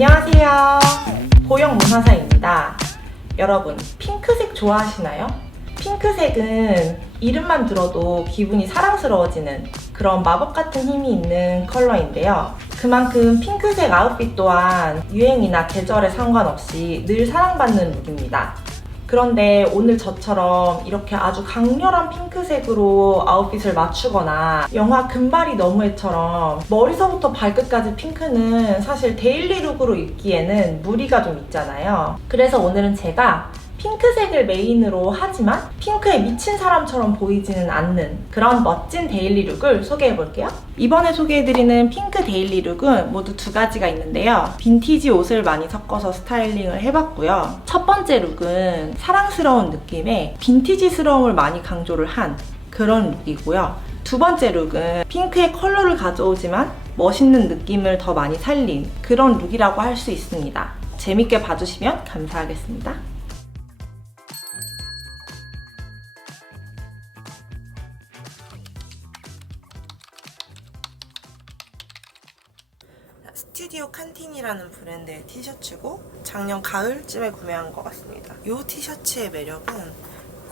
안녕하세요. 보영문화사입니다. 여러분, 핑크색 좋아하시나요? 핑크색은 이름만 들어도 기분이 사랑스러워지는 그런 마법 같은 힘이 있는 컬러인데요. 그만큼 핑크색 아웃핏 또한 유행이나 계절에 상관없이 늘 사랑받는 룩입니다. 그런데 오늘 저처럼 이렇게 아주 강렬한 핑크색으로 아웃핏을 맞추거나 영화 금발이 너무해처럼 머리서부터 발끝까지 핑크는 사실 데일리룩으로 입기에는 무리가 좀 있잖아요. 그래서 오늘은 제가 핑크색을 메인으로 하지만 핑크에 미친 사람처럼 보이지는 않는 그런 멋진 데일리룩을 소개해볼게요. 이번에 소개해드리는 핑크 데일리룩은 모두 두 가지가 있는데요. 빈티지 옷을 많이 섞어서 스타일링을 해봤고요. 첫 번째 룩은 사랑스러운 느낌에 빈티지스러움을 많이 강조를 한 그런 룩이고요. 두 번째 룩은 핑크의 컬러를 가져오지만 멋있는 느낌을 더 많이 살린 그런 룩이라고 할 수 있습니다. 재밌게 봐주시면 감사하겠습니다. 스튜디오 칸틴이라는 브랜드의 티셔츠고 작년 가을쯤에 구매한 것 같습니다. 이 티셔츠의 매력은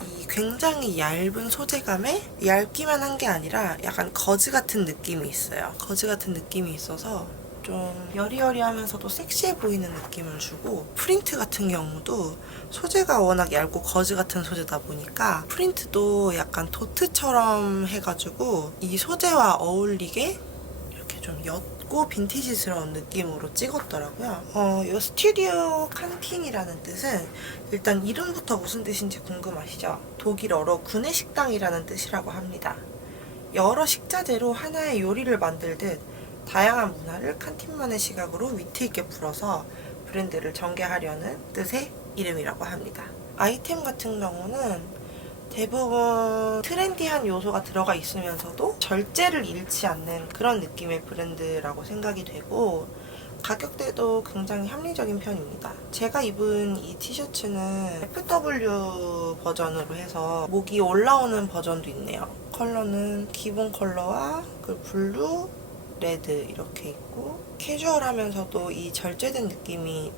이 굉장히 얇은 소재감에 얇기만 한 게 아니라 약간 거즈 같은 느낌이 있어요. 거즈 같은 느낌이 있어서 좀 여리여리하면서도 섹시해 보이는 느낌을 주고, 프린트 같은 경우도 소재가 워낙 얇고 거즈 같은 소재다 보니까 프린트도 약간 도트처럼 해가지고 이 소재와 어울리게 이렇게 좀 옅고 빈티지스러운 느낌으로 찍었더라고요. 이 스튜디오 칸틴이라는 뜻은 일단 이름부터 무슨 뜻인지 궁금하시죠? 독일어로 구내식당이라는 뜻이라고 합니다. 여러 식자재로 하나의 요리를 만들듯 다양한 문화를 칸틴만의 시각으로 위트 있게 풀어서 브랜드를 전개하려는 뜻의 이름이라고 합니다. 아이템 같은 경우는 대부분 트렌디한 요소가 들어가 있으면서도 절제를 잃지 않는 그런 느낌의 브랜드라고 생각이 되고, 가격대도 굉장히 합리적인 편입니다. 제가 입은 이 티셔츠는 FW 버전으로 해서 목이 올라오는 버전도 있네요. 컬러는 기본 컬러와 그 블루, 레드 이렇게 있고, 캐주얼하면서도 이 절제된 느낌이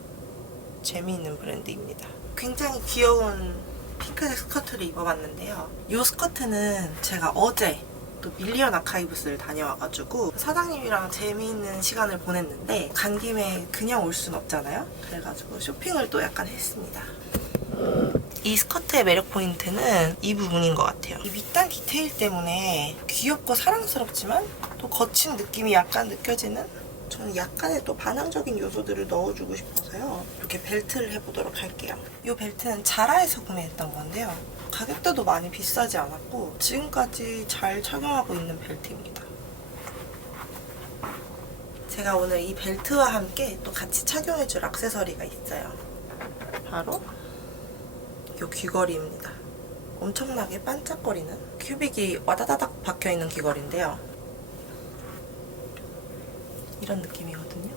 재미있는 브랜드입니다. 굉장히 귀여운 핑크색 스커트를 입어봤는데요. 이 스커트는 제가 어제 또 밀리언 아카이브스를 다녀와가지고 사장님이랑 재미있는 시간을 보냈는데 간 김에 그냥 올 순 없잖아요. 그래가지고 쇼핑을 또 약간 했습니다. 이 스커트의 매력 포인트는 이 부분인 것 같아요. 이 밑단 디테일 때문에 귀엽고 사랑스럽지만 또 거친 느낌이 약간 느껴지는, 저는 약간의 또 반항적인 요소들을 넣어주고 싶어서요. 이렇게 벨트를 해보도록 할게요. 이 벨트는 자라에서 구매했던 건데요. 가격대도 많이 비싸지 않았고 지금까지 잘 착용하고 있는 벨트입니다. 제가 오늘 이 벨트와 함께 또 같이 착용해줄 액세서리가 있어요. 바로 이 귀걸이입니다. 엄청나게 반짝거리는 큐빅이 와다다닥 박혀있는 귀걸이인데요. 이런 느낌이거든요.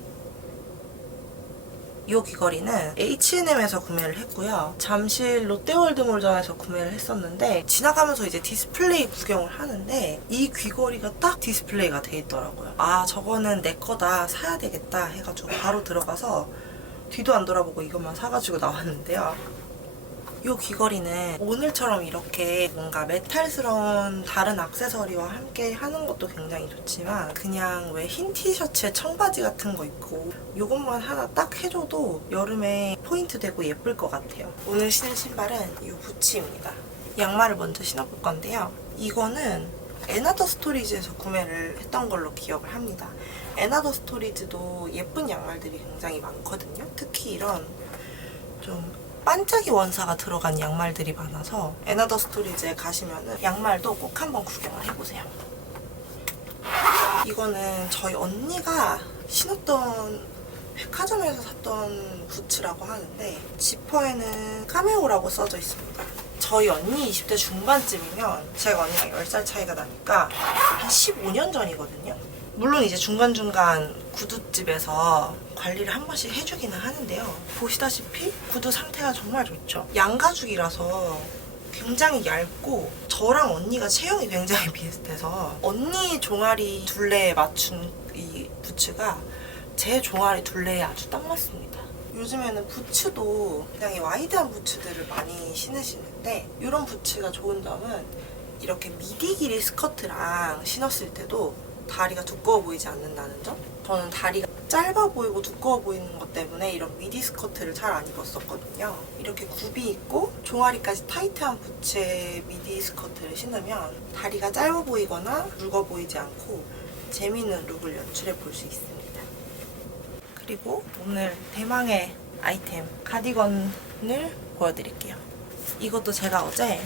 이 귀걸이는 H&M에서 구매를 했고요. 잠실 롯데월드몰점에서 구매를 했었는데 지나가면서 이제 디스플레이 구경을 하는데 이 귀걸이가 딱 디스플레이가 돼 있더라고요. 아, 저거는 내 거다, 사야 되겠다 해가지고 바로 들어가서 뒤도 안 돌아보고 이것만 사가지고 나왔는데요. 이 귀걸이는 오늘처럼 이렇게 뭔가 메탈스러운 다른 액세서리와 함께 하는 것도 굉장히 좋지만 그냥 왜 흰 티셔츠에 청바지 같은 거 입고 이것만 하나 딱 해줘도 여름에 포인트 되고 예쁠 것 같아요. 오늘 신을 신발은 이 부츠입니다. 양말을 먼저 신어볼 건데요. 이거는 에나더 스토리지에서 구매를 했던 걸로 기억을 합니다. 에나더 스토리지도 예쁜 양말들이 굉장히 많거든요. 특히 이런 좀 반짝이 원사가 들어간 양말들이 많아서 에나더 스토리지에 가시면은 양말도 꼭 한번 구경을 해보세요. 이거는 저희 언니가 신었던 백화점에서 샀던 부츠라고 하는데 지퍼에는 카메오라고 써져 있습니다. 저희 언니 20대 중반쯤이면 제가 언니랑 10살 차이가 나니까 한 15년 전이거든요. 물론 이제 중간중간 구두집에서 관리를 한 번씩 해주기는 하는데요. 보시다시피 구두 상태가 정말 좋죠. 양가죽이라서 굉장히 얇고 저랑 언니가 체형이 굉장히 비슷해서 언니 종아리 둘레에 맞춘 이 부츠가 제 종아리 둘레에 아주 딱 맞습니다. 요즘에는 부츠도 굉장히 와이드한 부츠들을 많이 신으시는데 이런 부츠가 좋은 점은 이렇게 미디 길이 스커트랑 신었을 때도 다리가 두꺼워 보이지 않는다는 점? 저는 다리가 짧아 보이고 두꺼워 보이는 것 때문에 이런 미디 스커트를 잘 안 입었었거든요. 이렇게 굽이 있고 종아리까지 타이트한 부츠에 미디 스커트를 신으면 다리가 짧아 보이거나 굵어 보이지 않고 재미있는 룩을 연출해 볼 수 있습니다. 그리고 오늘 대망의 아이템 가디건을 보여드릴게요. 이것도 제가 어제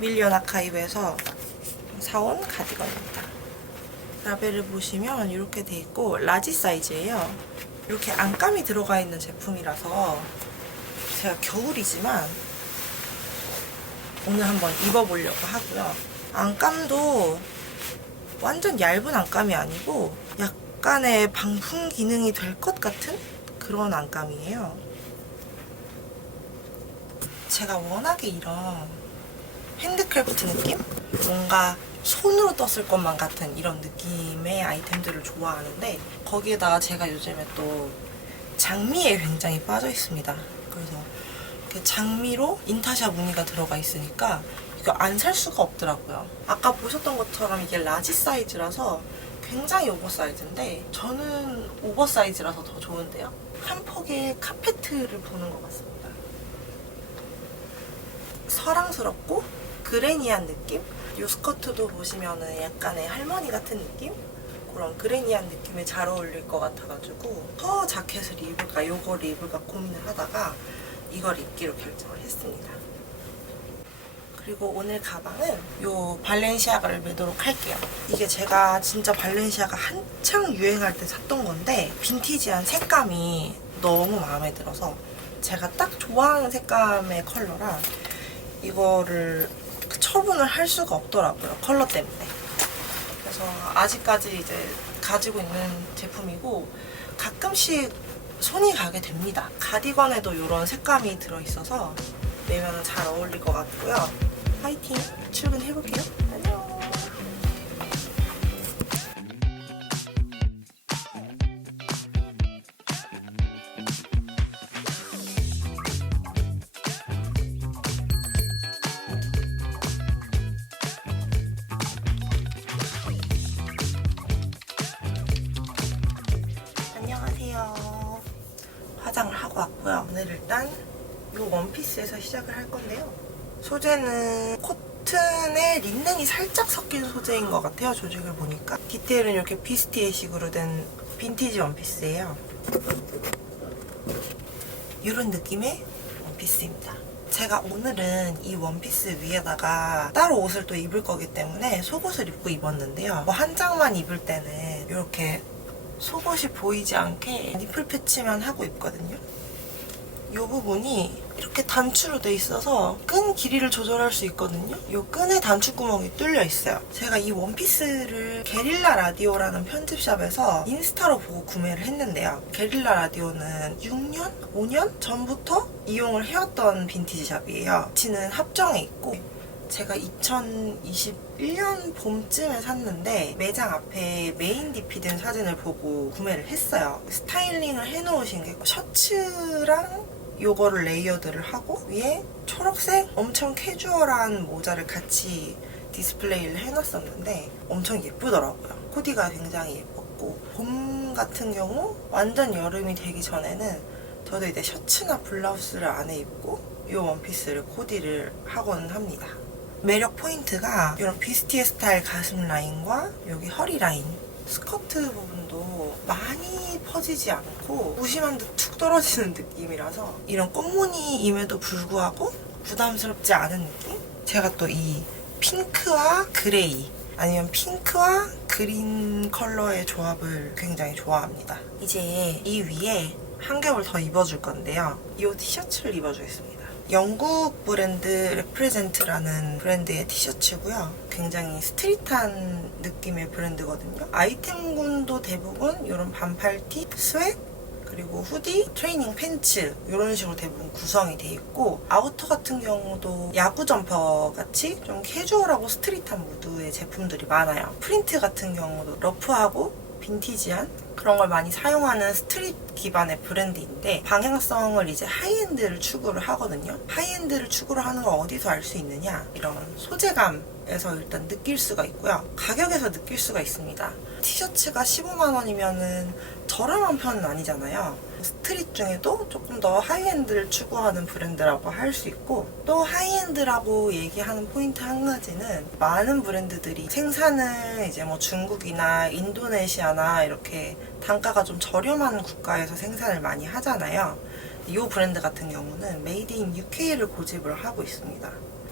밀리언 아카이브에서 사온 가디건입니다. 라벨을 보시면 이렇게 돼 있고 라지 사이즈예요. 이렇게 안감이 들어가 있는 제품이라서 제가 겨울이지만 오늘 한번 입어보려고 하고요. 안감도 완전 얇은 안감이 아니고 약간의 방풍 기능이 될 것 같은 그런 안감이에요. 제가 워낙에 이런 핸드크래프트 느낌? 뭔가 손으로 떴을 것만 같은 이런 느낌의 아이템들을 좋아하는데 거기에다가 제가 요즘에 또 장미에 굉장히 빠져 있습니다. 그래서 이렇게 장미로 인타샤 무늬가 들어가 있으니까 이거 안 살 수가 없더라고요. 아까 보셨던 것처럼 이게 라지 사이즈라서 굉장히 오버사이즈인데 저는 오버사이즈라서 더 좋은데요. 한 폭의 카페트를 보는 것 같습니다. 서랑스럽고 그레니한 느낌? 이 스커트도 보시면은 약간의 할머니 같은 느낌? 그런 그레니한 느낌에 잘 어울릴 것 같아가지고 더 자켓을 입을까 이거를 입을까 고민을 하다가 이걸 입기로 결정을 했습니다. 그리고 오늘 가방은 이 발렌시아가를 매도록 할게요. 이게 제가 진짜 발렌시아가 한창 유행할 때 샀던 건데 빈티지한 색감이 너무 마음에 들어서 제가 딱 좋아하는 색감의 컬러라 이거를 처분을 할 수가 없더라고요. 컬러 때문에. 그래서 아직까지 이제 가지고 있는 제품이고 가끔씩 손이 가게 됩니다. 가디건에도 이런 색감이 들어있어서 매면 잘 어울릴 것 같고요. 파이팅! 출근해볼게요. 안녕! 안녕하세요. 화장을 하고 왔고요. 오늘 일단 이 원피스에서 시작을 할 건데요. 소재는 코튼에 린넨이 살짝 섞인 소재인 것 같아요. 조직을 보니까. 디테일은 이렇게 비스티에식으로 된 빈티지 원피스예요. 이런 느낌의 원피스입니다. 제가 오늘은 이 원피스 위에다가 따로 옷을 또 입을 거기 때문에 속옷을 입고 입었는데요. 뭐 한 장만 입을 때는 이렇게 속옷이 보이지 않게 니플 패치만 하고 입거든요. 이 부분이 이렇게 단추로 돼 있어서 끈 길이를 조절할 수 있거든요. 이 끈에 단추구멍이 뚫려 있어요. 제가 이 원피스를 게릴라 라디오라는 편집샵에서 인스타로 보고 구매를 했는데요. 게릴라 라디오는 6년? 5년 전부터 이용을 해왔던 빈티지 샵이에요. 지는 합정에 있고 제가 2021년 봄쯤에 샀는데 매장 앞에 메인 DP된 사진을 보고 구매를 했어요. 스타일링을 해놓으신 게 셔츠랑 요거를 레이어드를 하고 위에 초록색 엄청 캐주얼한 모자를 같이 디스플레이를 해놨었는데 엄청 예쁘더라고요. 코디가 굉장히 예뻤고 봄 같은 경우 완전 여름이 되기 전에는 저도 이제 셔츠나 블라우스를 안에 입고 이 원피스를 코디를 하곤 합니다. 매력 포인트가 이런 비스티의 스타일 가슴 라인과 여기 허리 라인 스커트 부분도 많이 퍼지지 않고 무심한 듯 툭 떨어지는 느낌이라서 이런 꽃무늬임에도 불구하고 부담스럽지 않은 느낌? 제가 또 이 핑크와 그레이 아니면 핑크와 그린 컬러의 조합을 굉장히 좋아합니다. 이제 이 위에 한 겹을 더 입어줄 건데요. 이 티셔츠를 입어주겠습니다. 영국 브랜드 레프레젠트라는 브랜드의 티셔츠고요. 굉장히 스트릿한 느낌의 브랜드거든요. 아이템군도 대부분 이런 반팔티, 스웨트, 그리고 후디, 트레이닝 팬츠 이런 식으로 대부분 구성이 돼 있고 아우터 같은 경우도 야구 점퍼 같이 좀 캐주얼하고 스트릿한 무드의 제품들이 많아요. 프린트 같은 경우도 러프하고 빈티지한 그런 걸 많이 사용하는 스트릿 기반의 브랜드인데 방향성을 이제 하이엔드를 추구를 하거든요. 하이엔드를 추구를 하는 걸 어디서 알 수 있느냐? 이런 소재감에서 일단 느낄 수가 있고요. 가격에서 느낄 수가 있습니다. 티셔츠가 15만 원이면은 저렴한 편은 아니잖아요. 스트릿 중에도 조금 더 하이엔드를 추구하는 브랜드라고 할 수 있고, 또 하이엔드라고 얘기하는 포인트 한 가지는 많은 브랜드들이 생산을 이제 뭐 중국이나 인도네시아나 이렇게 단가가 좀 저렴한 국가에서 생산을 많이 하잖아요. 이 브랜드 같은 경우는 메이드 인 UK를 고집을 하고 있습니다.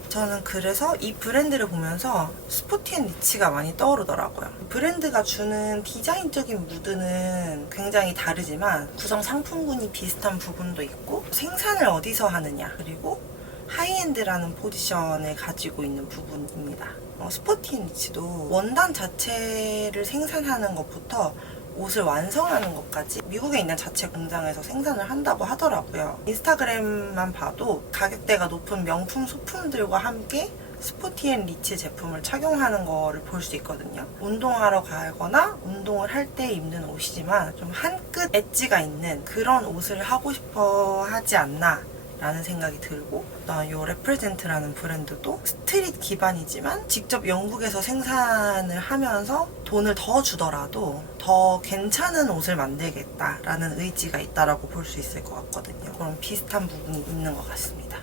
저는 그래서 이 브랜드를 보면서 스포티앤 리치가 많이 떠오르더라고요. 브랜드가 주는 디자인적인 무드는 굉장히 다르지만 구성 상품군이 비슷한 부분도 있고, 생산을 어디서 하느냐, 그리고 하이엔드라는 포지션을 가지고 있는 부분입니다. 스포티앤 리치도 원단 자체를 생산하는 것부터 옷을 완성하는 것까지 미국에 있는 자체 공장에서 생산을 한다고 하더라고요. 인스타그램만 봐도 가격대가 높은 명품 소품들과 함께 스포티앤 리치 제품을 착용하는 거를 볼 수 있거든요. 운동하러 가거나 운동을 할 때 입는 옷이지만 좀 한 끗 엣지가 있는 그런 옷을 하고 싶어 하지 않나 라는 생각이 들고, 이 레프레젠트라는 브랜드도 스트릿 기반이지만 직접 영국에서 생산을 하면서 돈을 더 주더라도 더 괜찮은 옷을 만들겠다라는 의지가 있다라고 볼 수 있을 것 같거든요. 그런 비슷한 부분이 있는 것 같습니다.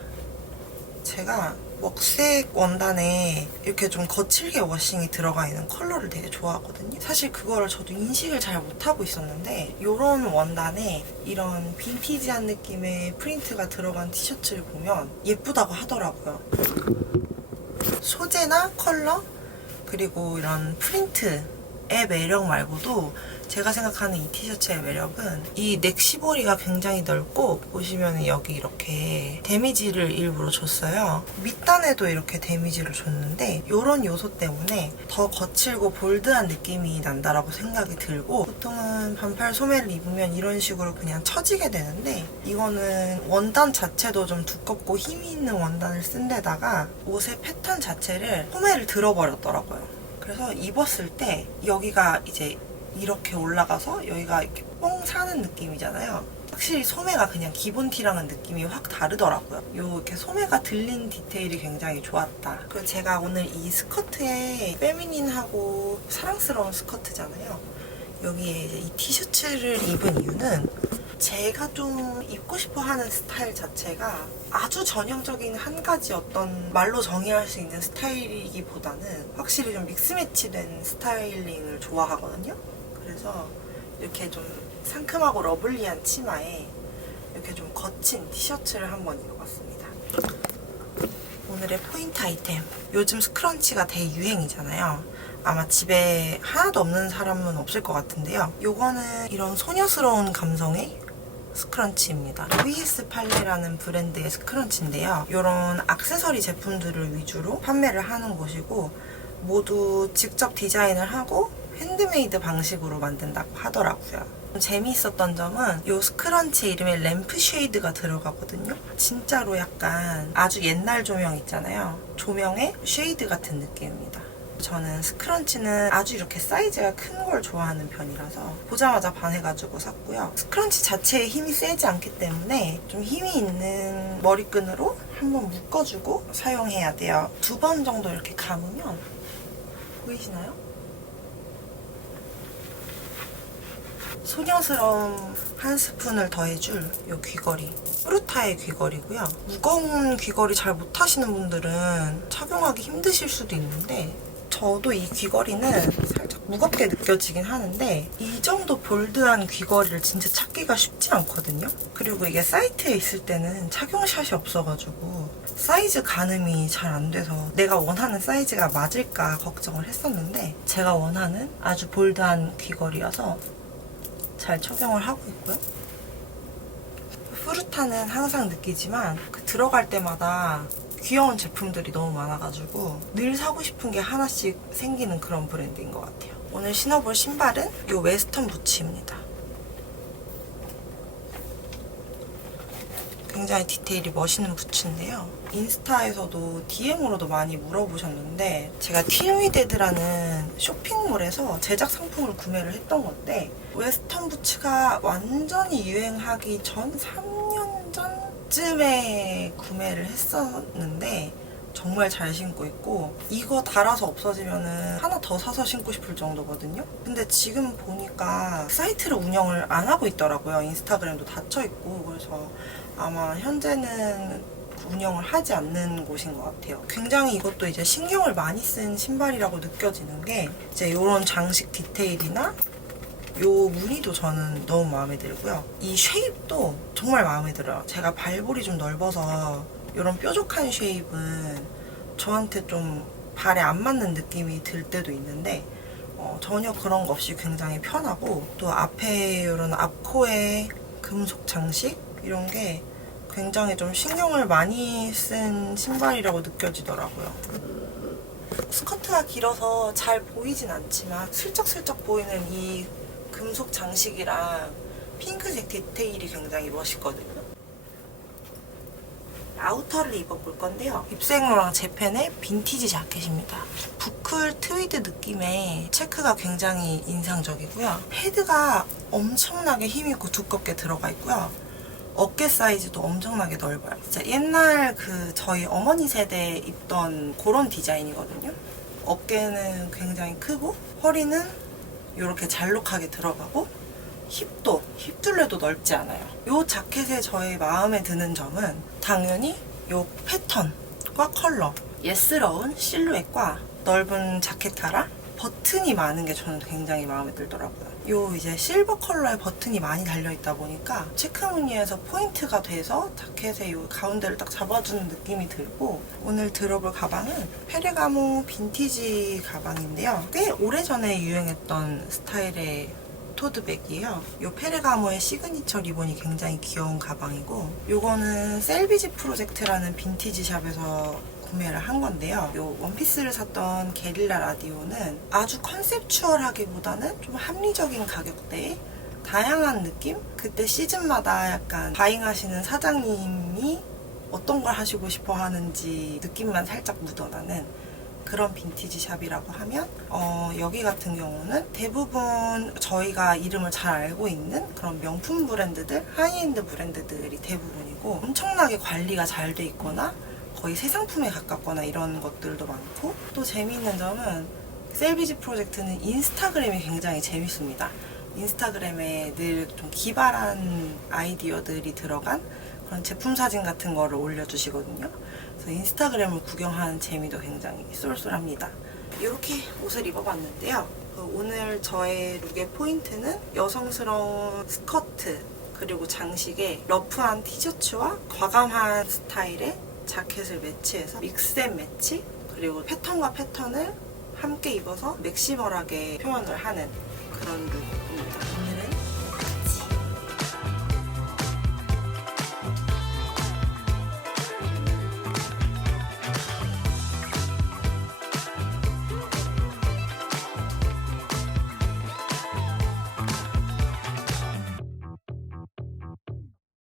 제가 먹색 원단에 이렇게 좀 거칠게 워싱이 들어가 있는 컬러를 되게 좋아하거든요. 사실 그거를 저도 인식을 잘 못하고 있었는데, 이런 원단에 이런 빈티지한 느낌의 프린트가 들어간 티셔츠를 보면 예쁘다고 하더라고요. 소재나 컬러, 그리고 이런 프린트의 매력 말고도 제가 생각하는 이 티셔츠의 매력은 이 넥시보리가 굉장히 넓고, 보시면 여기 이렇게 데미지를 일부러 줬어요. 밑단에도 이렇게 데미지를 줬는데 이런 요소 때문에 더 거칠고 볼드한 느낌이 난다라고 생각이 들고, 보통은 반팔 소매를 입으면 이런 식으로 그냥 처지게 되는데, 이거는 원단 자체도 좀 두껍고 힘이 있는 원단을 쓴 데다가 옷의 패턴 자체를 소매를 들어버렸더라고요. 그래서 입었을 때 여기가 이제 이렇게 올라가서 여기가 이렇게 뻥 사는 느낌이잖아요. 확실히 소매가 그냥 기본 티랑은 느낌이 확 다르더라고요. 이렇게 소매가 들린 디테일이 굉장히 좋았다. 그리고 제가 오늘 이 스커트에 페미닌하고 사랑스러운 스커트잖아요. 여기에 이제 이 티셔츠를 입은 이유는 제가 좀 입고 싶어 하는 스타일 자체가 아주 전형적인 한 가지 어떤 말로 정의할 수 있는 스타일이기보다는 확실히 좀 믹스매치된 스타일링을 좋아하거든요. 그래서 이렇게 좀 상큼하고 러블리한 치마에 이렇게 좀 거친 티셔츠를 한번 입어봤습니다. 오늘의 포인트 아이템, 요즘 스크런치가 대유행이잖아요. 아마 집에 하나도 없는 사람은 없을 것 같은데요. 요거는 이런 소녀스러운 감성의 스크런치입니다. VS 팔레라는 브랜드의 스크런치인데요. 이런 액세서리 제품들을 위주로 판매를 하는 곳이고, 모두 직접 디자인을 하고 핸드메이드 방식으로 만든다고 하더라고요. 재미있었던 점은 이 스크런치 이름에 램프 쉐이드가 들어가거든요. 진짜로 약간 아주 옛날 조명 있잖아요. 조명의 쉐이드 같은 느낌입니다. 저는 스크런치는 아주 이렇게 사이즈가 큰 걸 좋아하는 편이라서 보자마자 반해가지고 샀고요. 스크런치 자체에 힘이 세지 않기 때문에 좀 힘이 있는 머리끈으로 한번 묶어주고 사용해야 돼요. 2번 정도 이렇게 감으면 보이시나요? 소녀스러움 한 스푼을 더해줄 이 귀걸이, 프루타의 귀걸이고요. 무거운 귀걸이 잘 못하시는 분들은 착용하기 힘드실 수도 있는데, 저도 이 귀걸이는 살짝 무겁게 느껴지긴 하는데 이 정도 볼드한 귀걸이를 진짜 찾기가 쉽지 않거든요. 그리고 이게 사이트에 있을 때는 착용샷이 없어가지고 사이즈 가늠이 잘 안 돼서 내가 원하는 사이즈가 맞을까 걱정을 했었는데, 제가 원하는 아주 볼드한 귀걸이여서 잘 착용을 하고 있고요. 프루타는 항상 느끼지만 들어갈 때마다 귀여운 제품들이 너무 많아가지고 늘 사고 싶은 게 하나씩 생기는 그런 브랜드인 것 같아요. 오늘 신어볼 신발은 이 웨스턴 부츠입니다. 굉장히 굉장히 디테일이 멋있는 부츠인데요. 인스타에서도 DM으로도 많이 물어보셨는데 제가 티노이데드라는 쇼핑몰에서 제작 상품을 구매를 했던 건데 웨스턴 부츠가 완전히 유행하기 전 3년 전쯤에 구매를 했었는데 정말 잘 신고 있고 이거 달아서 없어지면은 하나 더 사서 신고 싶을 정도거든요. 근데 지금 보니까 사이트를 운영을 안 하고 있더라고요. 인스타그램도 닫혀 있고 그래서 아마 현재는 운영을 하지 않는 곳인 것 같아요. 굉장히 이것도 이제 신경을 많이 쓴 신발이라고 느껴지는 게 이제 이런 장식 디테일이나 요 무늬도 저는 너무 마음에 들고요. 이 쉐입도 정말 마음에 들어요. 제가 발볼이 좀 넓어서 이런 뾰족한 쉐입은 저한테 좀 발에 안 맞는 느낌이 들 때도 있는데 전혀 그런 거 없이 굉장히 편하고 또 앞에 이런 앞코에 금속 장식 이런 게 굉장히 좀 신경을 많이 쓴 신발이라고 느껴지더라고요. 스커트가 길어서 잘 보이진 않지만 슬쩍슬쩍 보이는 이 금속 장식이랑 핑크색 디테일이 굉장히 멋있거든요. 아우터를 입어볼 건데요. 입생로랑 재팬의 빈티지 자켓입니다. 부클 트위드 느낌의 체크가 굉장히 인상적이고요. 패드가 엄청나게 힘있고 두껍게 들어가 있고요. 어깨 사이즈도 엄청나게 넓어요. 진짜 옛날 저희 어머니 세대 입던 그런 디자인이거든요. 어깨는 굉장히 크고 허리는 이렇게 잘록하게 들어가고 힙둘레도 넓지 않아요. 이 자켓에 저의 마음에 드는 점은 당연히 이 패턴과 컬러, 예스러운 실루엣과 넓은 자켓타라 버튼이 많은 게 저는 굉장히 마음에 들더라고요. 요 이제 실버 컬러의 버튼이 많이 달려있다 보니까 체크 무늬에서 포인트가 돼서 자켓의 요 가운데를 딱 잡아주는 느낌이 들고 오늘 들어볼 가방은 페르가모 빈티지 가방인데요. 꽤 오래전에 유행했던 스타일의 토드백이에요. 이 페르가모의 시그니처 리본이 굉장히 귀여운 가방이고 요거는 셀비지 프로젝트라는 빈티지 샵에서 구매를 한 건데요. 요 원피스를 샀던 게릴라 라디오는 아주 컨셉추얼하기보다는 좀 합리적인 가격대에 다양한 느낌? 그때 시즌마다 약간 바잉하시는 사장님이 어떤 걸 하시고 싶어 하는지 느낌만 살짝 묻어나는 그런 빈티지 샵이라고 하면 여기 같은 경우는 대부분 저희가 이름을 잘 알고 있는 그런 명품 브랜드들, 하이엔드 브랜드들이 대부분이고 엄청나게 관리가 잘 돼 있거나 거의 새 상품에 가깝거나 이런 것들도 많고 또 재미있는 점은 셀비지 프로젝트는 인스타그램이 굉장히 재밌습니다. 인스타그램에 늘 좀 기발한 아이디어들이 들어간 그런 제품 사진 같은 거를 올려주시거든요. 그래서 인스타그램을 구경하는 재미도 굉장히 쏠쏠합니다. 이렇게 옷을 입어봤는데요. 오늘 저의 룩의 포인트는 여성스러운 스커트 그리고 장식에 러프한 티셔츠와 과감한 스타일의 자켓을 매치해서 믹스앤 매치 그리고 패턴과 패턴을 함께 입어서 맥시멀하게 표현을 하는 그런 룩입니다.